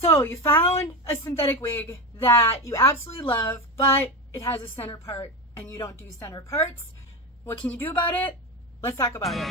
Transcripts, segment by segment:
So you found a synthetic wig that you absolutely love, but it has a center part and you don't do center parts. What can you do about it? Let's talk about it.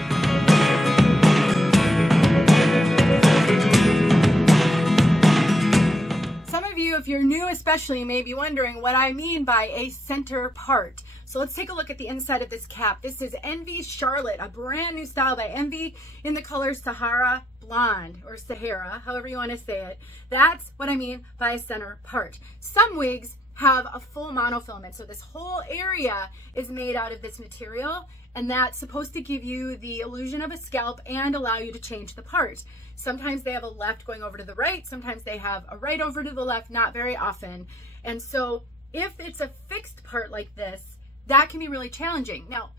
Some of you, if you're new especially, may be wondering what I mean by a center part. So let's take a look at the inside of this cap. This is Envy Charlotte, a brand new style by Envy in the color Sahara Blonde, or Sahara, however you want to say it. That's what I mean by a center part. Some wigs have a full monofilament, so this whole area is made out of this material, and that's supposed to give you the illusion of a scalp and allow you to change the part. Sometimes they have a left going over to the right, sometimes they have a right over to the left, not very often. And so if it's a fixed part like this, that can be really challenging. Now,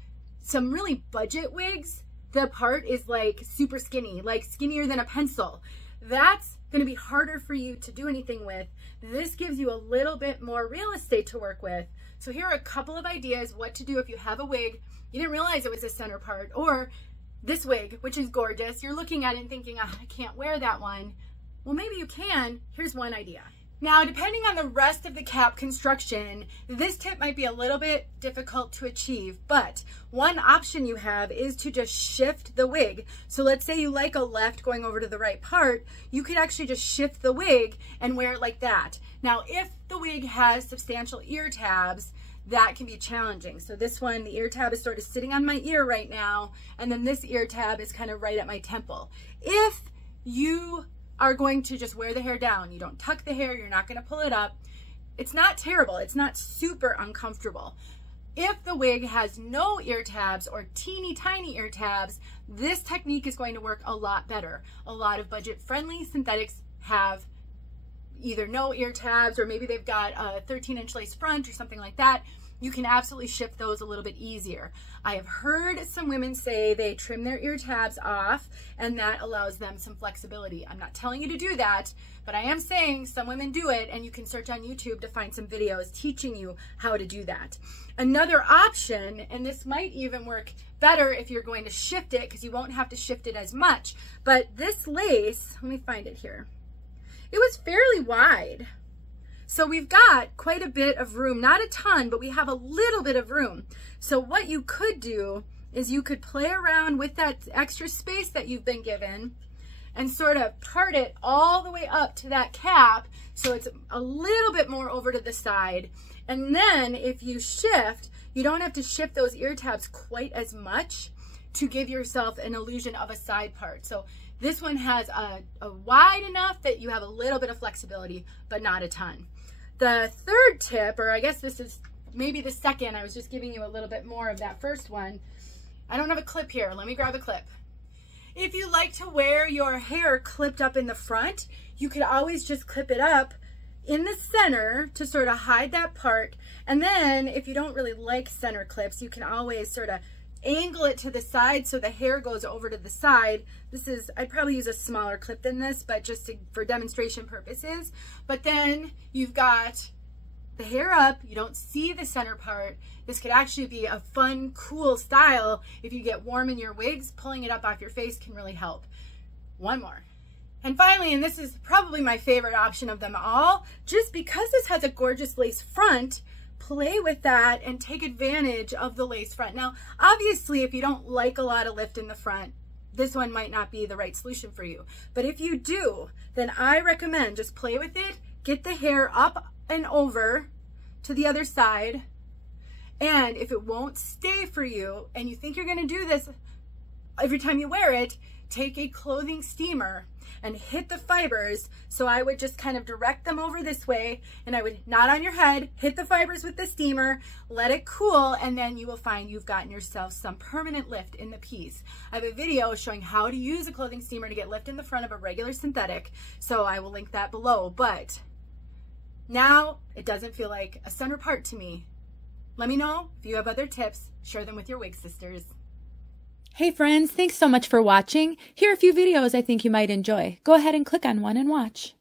some really budget wigs, the part is like super skinny, like skinnier than a pencil. That's going to be harder for you to do anything with. This gives you a little bit more real estate to work with. So here are a couple of ideas what to do if you have a wig, you didn't realize it was a center part, or this wig, which is gorgeous, you're looking at it and thinking, oh, I can't wear that one. Well, maybe you can. Here's one idea. Now, depending on the rest of the cap construction, this tip might be a little bit difficult to achieve, but one option you have is to just shift the wig. So let's say you like a left going over to the right part, you could actually just shift the wig and wear it like that. Now, if the wig has substantial ear tabs, that can be challenging. So this one, the ear tab is sort of sitting on my ear right now, and then this ear tab is kind of right at my temple. If you are going to just wear the hair down, you don't tuck the hair, you're not going to pull it up, it's not terrible, it's not super uncomfortable. If the wig has no ear tabs or teeny tiny ear tabs, this technique is going to work a lot better. A lot of budget-friendly synthetics have either no ear tabs, or maybe they've got a 13-inch lace front or something like that. You can absolutely shift those a little bit easier. I have heard some women say they trim their ear tabs off and that allows them some flexibility. I'm not telling you to do that, but I am saying some women do it, and you can search on YouTube to find some videos teaching you how to do that. Another option, and this might even work better if you're going to shift it because you won't have to shift it as much, but this lace, let me find it here. It was fairly wide. So we've got quite a bit of room, not a ton, but we have a little bit of room. So what you could do is you could play around with that extra space that you've been given and sort of part it all the way up to that cap so it's a little bit more over to the side. And then if you shift, you don't have to shift those ear tabs quite as much to give yourself an illusion of a side part. So this one has a wide enough that you have a little bit of flexibility, but not a ton. The third tip, or I guess this is maybe the second, I was just giving you a little bit more of that first one. I don't have a clip here. Let me grab a clip. If you like to wear your hair clipped up in the front, you could always just clip it up in the center to sort of hide that part. And then if you don't really like center clips, you can always sort of angle it to the side so the hair goes over to the side. This is, I'd probably use a smaller clip than this, but just for demonstration purposes. But then you've got the hair up, you don't see the center part. This could actually be a fun, cool style. If you get warm in your wigs, pulling it up off your face can really help. One more. And finally, and this is probably my favorite option of them all, just because this has a gorgeous lace front, play with that and take advantage of the lace front. Now, obviously, if you don't like a lot of lift in the front, this one might not be the right solution for you. But if you do, then I recommend just play with it, get the hair up and over to the other side. And if it won't stay for you and you think you're going to do this every time you wear it, take a clothing steamer and hit the fibers. So I would just kind of direct them over this way, and I would, not on your head, hit the fibers with the steamer, let it cool, and then you will find you've gotten yourself some permanent lift in the piece. I have a video showing how to use a clothing steamer to get lift in the front of a regular synthetic, so I will link that below. But now it doesn't feel like a center part to me. Let me know if you have other tips. Share them with your wig sisters. Hey friends, thanks so much for watching. Here are a few videos I think you might enjoy. Go ahead and click on one and watch.